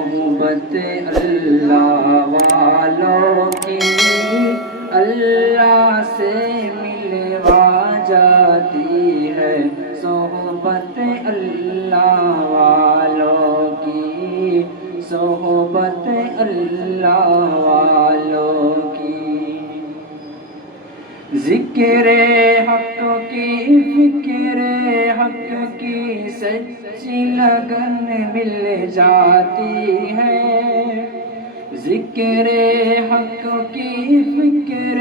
صحبت اللہ والوں کی اللہ سے ملوا جاتی ہے، صحبت اللہ والوں کی، صحبت اللہ والوں کی۔ ذکر حق کی، فکر حق کی سچی لگن مل جاتی ہے، ذکر حق کی، فکر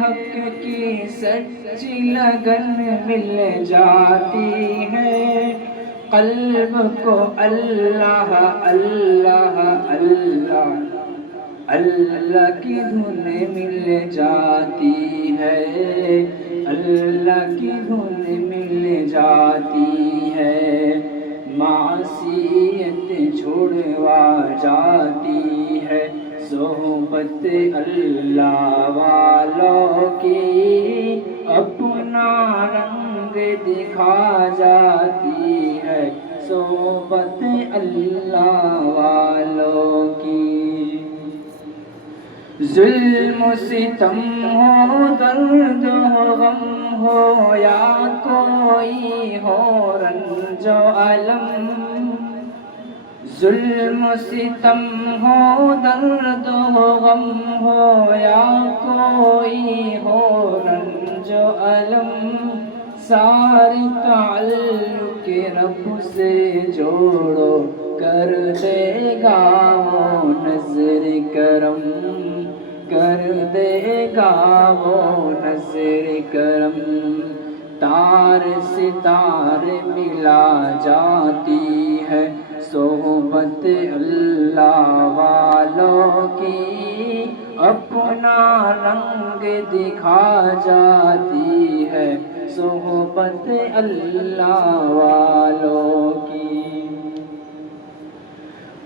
حق کی سچی لگن مل جاتی ہے، قلب کو اللہ اللہ اللہ اللہ کی دھن مل جاتی ہے، اللہ کی دھن مل جاتی ہے، معصیت چھوڑوا جاتی ہے، صحبت اللہ والوں کی اپنا رنگ دکھا جاتی ہے، صحبت اللہ والوں کی۔ ظلم و ستم ہو، درد ہو، غم ہو، یا کوئی ہو رنج و الم، ظلم و ستم ہو، درد ہو، غم ہو، یا کوئی ہو رنج و الم، سارے تعلق رب سے جوڑو، کر دے گا وہ نظر کرم، کر دے گا وہ نظر کرم، تار ستارے ملا جاتی ہے، صحبت اللہ والوں کی اپنا رنگ دکھا جاتی ہے، صحبت اللہ والوں کی۔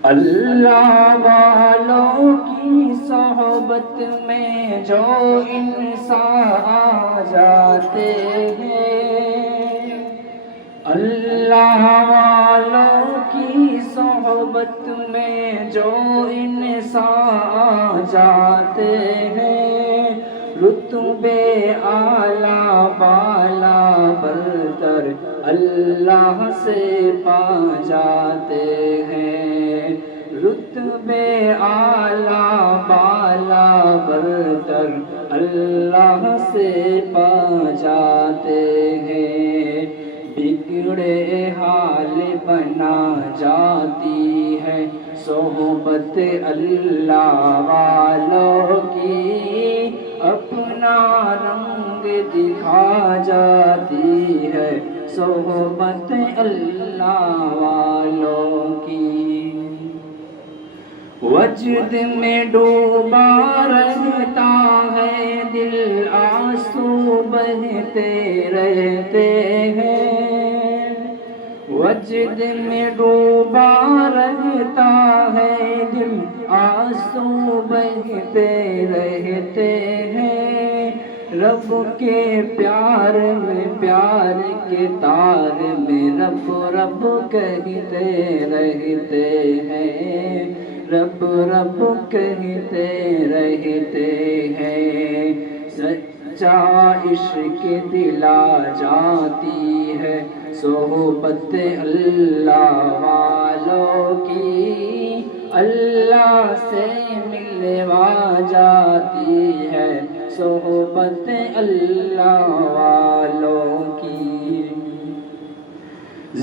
اللہ والوں کی صحبت میں جو انسان آ جاتے ہیں، اللہ والوں کی صحبت میں جو انسان آ جاتے ہیں، رتبے اعلیٰ بالا برتر اللہ سے پا جاتے ہیں، رتبے اعلیٰ بالا برتر اللہ سے پا جاتے ہیں، بگڑے حال بنا جاتی ہے، صحبت اللہ والوں کی اپنا رنگ دکھا جاتی ہے، صحبت اللہ والوں کی۔ وجد میں ڈوبا رہتا ہے دل، آنسو بہتے رہتے ہیں، وجد میں ڈوبا رہتا ہے دل، آنسو بہتے رہتے ہیں، رب کے پیار میں، پیار کے تار میں رب رب کہتے رہتے ہیں، رب رب کہتے رہتے ہیں، سچا عشق دلا جاتی ہے، صحبت اللہ والوں کی اللہ سے ملوا جاتی ہے، صحبت اللہ والوں کی۔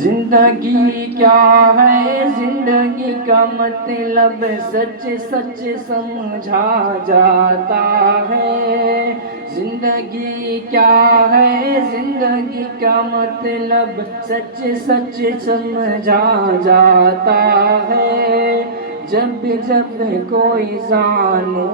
زندگی کیا ہے، زندگی کا مطلب سچ سچ سمجھا جاتا ہے، زندگی کیا ہے، زندگی کا مطلب سچ سچ سمجھا جاتا ہے، جب جب کوئی زانو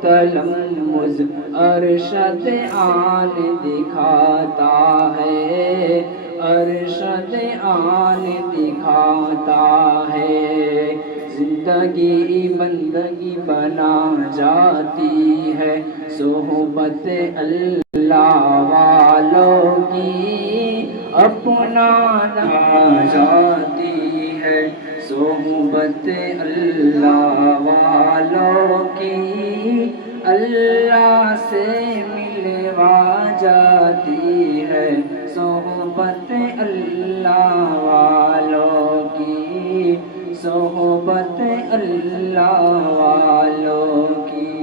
تلمذ ارشد آن دکھاتا ہے، ارشد آن دکھاتا ہے، زندگی بندگی بنا جاتی ہے، صحبت اللہ والوں کی اپنا جاتی ہے، ہے صحبت اللہ والوں کی، اللہ سے ملوا جاتی ہے صحبت اللہ والوں کی، صحبت اللہ والوں کی۔